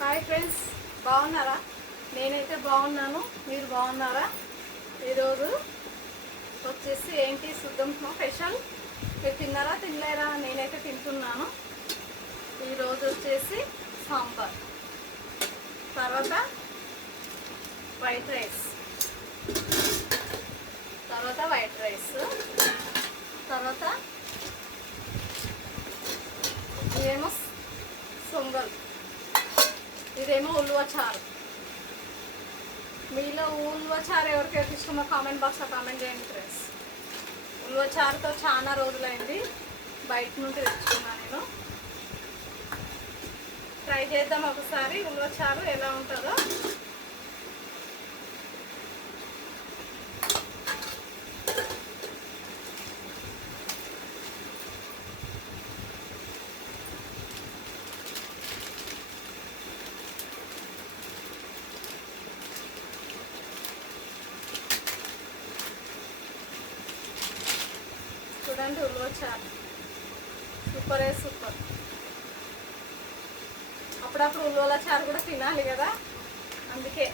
Hi friends, బాగున్నారా? నేనైతే బాగున్నాను. మీరు బాగున్నారా? ఈరోజు వచ్చేసి ఏంటి సుద్దం స్పెషల్. మీరు తిన్నారా తినలేరా? నేనైతే తింటున్నాను. ఈరోజు వచ్చేసి సాంబార్, తర్వాత వైట్ రైస్, తర్వాత ఇదేమో సొంగల్, ఇదేమో ఉలువ చారు. మీలో ఉలువ చారు ఎవరికైతే ఇష్టమో కామెంట్ బాక్స్లో కామెంట్ చేయండి ఫ్రెండ్స్. ఉలువ చారుతో చాలా రోజులైంది, బయట నుండి తెచ్చుకున్నా నేను. ట్రై చేద్దాం ఒకసారి ఉలువ చారు ఎలా ఉంటుందో. చూడండి, ఉలువ చారు సూపర్. అప్పుడప్పుడు ఉలువల చారు కూడా తినాలి కదా, అందుకే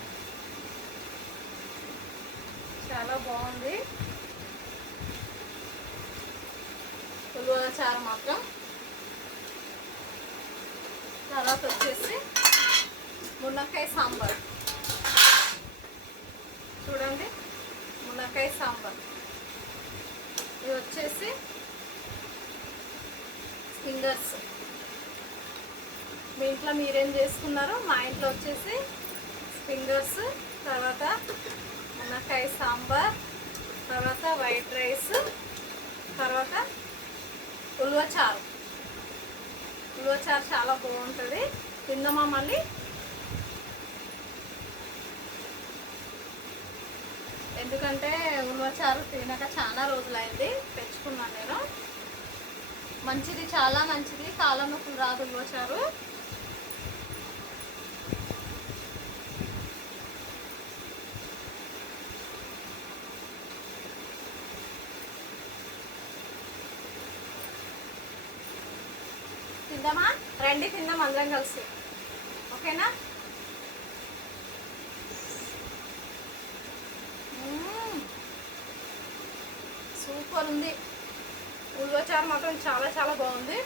చాలా బాగుంది ఉలువల చారు మాత్రం. తర్వాత వచ్చేసి మునక్కాయ సాంబార్. చూడండి, మునక్కాయ సాంబార్. ఇది వచ్చేసి ఫింగర్స్. మీ ఇంట్లో మీరేం చేసుకున్నారో, మా ఇంట్లో వచ్చేసి ఫింగర్స్, తర్వాత మునక్కాయ సాంబార్, తర్వాత వైట్ రైస్, తర్వాత ఉలువ చారు. ఉలువ చారు చాలా బాగుంటుంది, తిందామా మళ్ళీ? ఎందుకంటే ఉలువ చారు తినక చాలా రోజులైంది, తెచ్చుకున్నాను నేను. మంచిది, చాలా మంచిది, కాళ్ళ నొప్పులు రాదు ఉలువ చారు. తిందామా? రండి తిందాం అందరం కలిసి, ఓకేనా? సూపర్ ఉంది ఉలువ చారు మాత్రం, చాలా బాగుంది.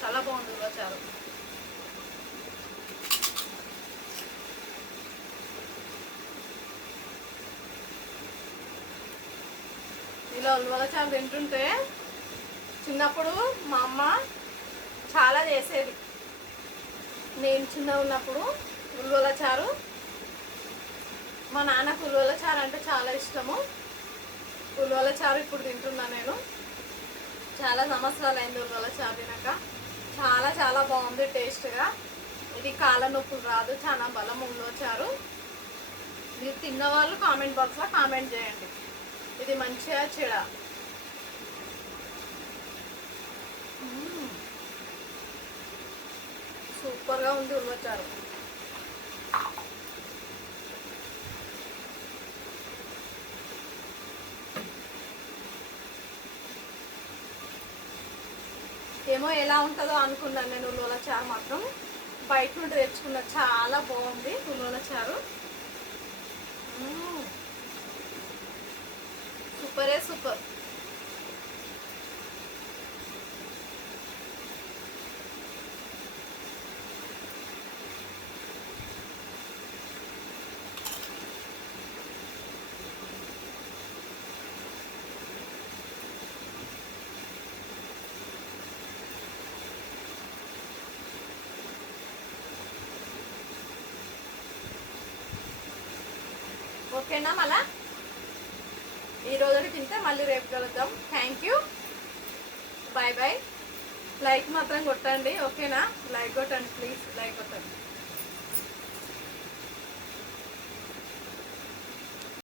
చాలా బాగుంది ఉలువ చారు. ఇలా ఉలువల చారు తింటుంటే చిన్నప్పుడు మా అమ్మ చాలా చేసేది. నేను చిన్న ఉన్నప్పుడు ఉలువల చారు, మా నాన్నకు ఉలువల చారు అంటే చాలా ఇష్టము. ఉలువల చారు ఇప్పుడు తింటున్నా నేను. చాలా సంవత్సరాలు అయింది ఉలువల చారు తినక. చాలా బాగుంది టేస్ట్గా. ఇది కాళ్ళ నొప్పులు రాదు, చాలా బలం ఉలువ చారు. మీరు తిన్నవాళ్ళు కామెంట్ బాక్స్లో కామెంట్ చేయండి, ఇది మంచిగా చెడ. సూపర్గా ఉంది ఉలువ చారు. ఏమో ఎలా ఉంటుందో అనుకున్నాను నేను. ఉలువల చారు మాత్రం బయట నుండి తెచ్చుకున్న, చాలా బాగుంది ఉలువల చారు. సూపర్. ఓకేనా? మళ్ళా ఈరోజు తింటే మళ్ళీ రేపు కలుద్దాం. Thank you, bye. లైక్ మాత్రం కొట్టండి, ఓకేనా? లైక్ కొట్టండి ప్లీజ్, లైక్ కొట్టండి.